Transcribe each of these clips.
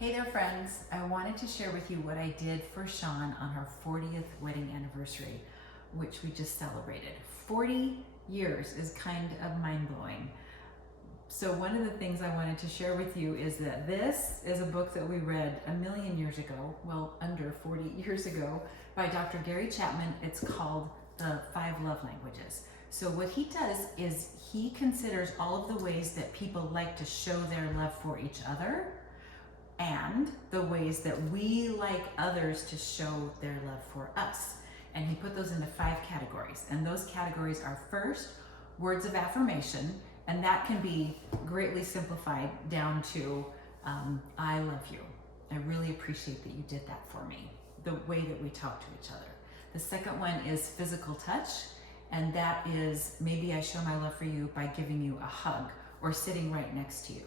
Hey there, friends. I wanted to share with you what I did for Sean on her 40th wedding anniversary, which we just celebrated. 40 years is kind of mind-blowing. So one of the things I wanted to share with you is that this is a book that we read a million years ago, well, under 40 years ago, by Dr. Gary Chapman. It's called The 5 Love Languages. So what he does is he considers all of the ways that people like to show their love for each other and the ways that we like others to show their love for us. And he put those into 5 categories. And those categories are: first, words of affirmation, and that can be greatly simplified down to, I love you. I really appreciate that you did that for me, the way that we talk to each other. The second one is physical touch, and that is maybe I show my love for you by giving you a hug or sitting right next to you.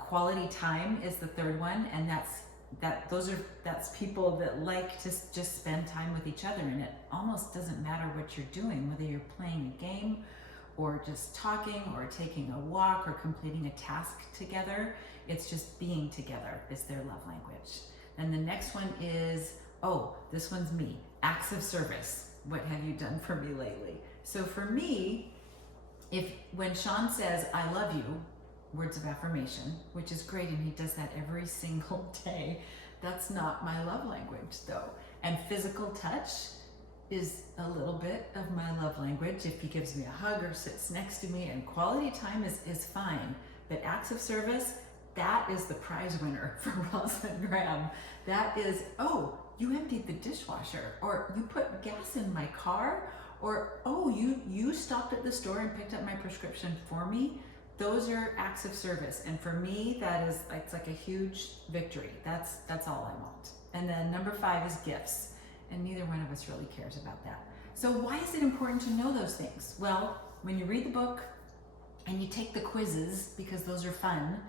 Quality time is the third one, and that's people that like to just spend time with each other, and it almost doesn't matter what you're doing, whether you're playing a game or just talking or taking a walk or completing a task together. It's just being together is their love language. And the next one is, oh, this one's me, acts of service. What have you done for me lately? So for me, when Sean says I love you, words of affirmation, which is great, and he does that every single day. That's not my love language though. And physical touch is a little bit of my love language if he gives me a hug or sits next to me, and quality time is fine. But acts of service, that is the prize winner for Ross and Graham. That is, oh, you emptied the dishwasher, or you put gas in my car, or oh, you stopped at the store and picked up my prescription for me. Those are acts of service, and for me, it's like a huge victory. That's all I want. And then number 5 is gifts, and neither one of us really cares about that. So why is it important to know those things? Well, when you read the book and you take the quizzes, because those are fun,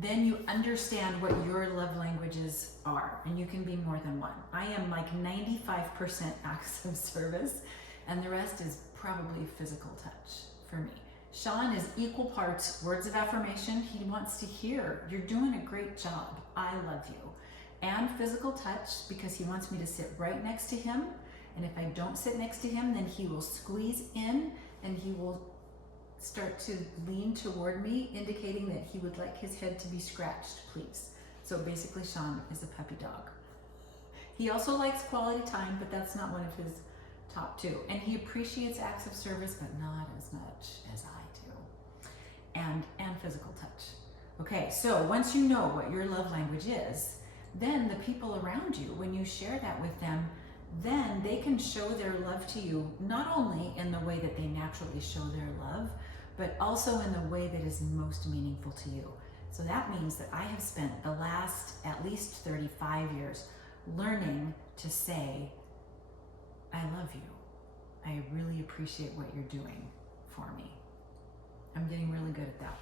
then you understand what your love languages are, and you can be more than one. I am like 95% acts of service, and the rest is probably physical touch for me. Sean is equal parts words of affirmation. He wants to hear, you're doing a great job, I love you. And physical touch, because he wants me to sit right next to him. And if I don't sit next to him, then he will squeeze in and he will start to lean toward me, indicating that he would like his head to be scratched, please. So basically, Sean is a puppy dog. He also likes quality time, but that's not one of his top 2. And he appreciates acts of service, but not as much as I do. And physical touch. Okay, so once you know what your love language is, then the people around you, when you share that with them, then they can show their love to you, not only in the way that they naturally show their love, but also in the way that is most meaningful to you. So that means that I have spent the last at least 35 years learning to say, I love you. I really appreciate what you're doing for me. I'm getting really good at that.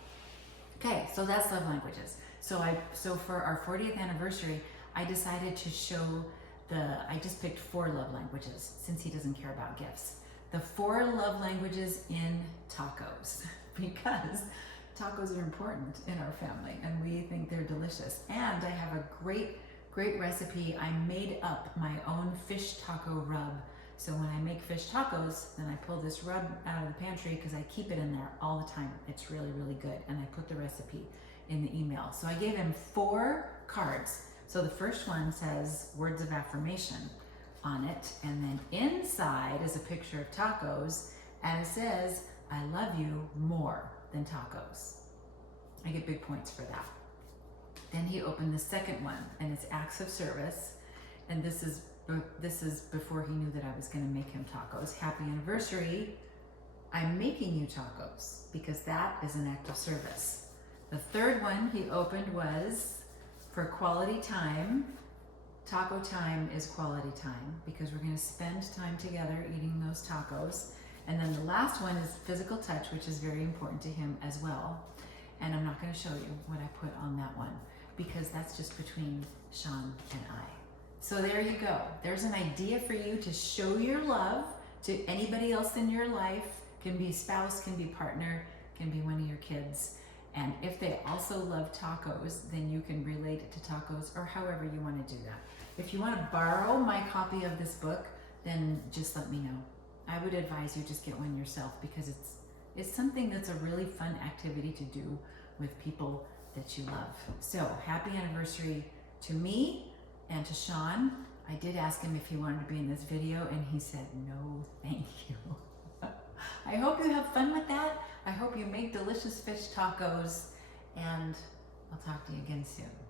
Okay, so that's love languages. So for our 40th anniversary, I decided to show I just picked 4 love languages, since he doesn't care about gifts. The 4 love languages in tacos, because tacos are important in our family and we think they're delicious. And I have a great recipe. I made up my own fish taco rub. So when I make fish tacos, then I pull this rub out of the pantry because I keep it in there all the time. It's really, really good. And I put the recipe in the email. So I gave him 4 cards. So the first one says words of affirmation on it. And then inside is a picture of tacos. And it says, I love you more than tacos. I get big points for that. Then he opened the second one, and it's acts of service. And this is before he knew that I was going to make him tacos. Happy anniversary. I'm making you tacos, because that is an act of service. The third one he opened was for quality time. Taco time is quality time, because we're going to spend time together eating those tacos. And then the last one is physical touch, which is very important to him as well. And I'm not going to show you what I put on that one, because that's just between Sean and I. So there you go. There's an idea for you to show your love to anybody else in your life. Can be spouse, can be partner, can be one of your kids. And if they also love tacos, then you can relate it to tacos or however you want to do that. If you want to borrow my copy of this book, then just let me know. I would advise you just get one yourself because it's something that's a really fun activity to do with people that you love. So happy anniversary to me and to Sean. I did ask him if he wanted to be in this video and he said no, thank you. I hope you have fun with that. I hope you make delicious fish tacos, and I'll talk to you again soon.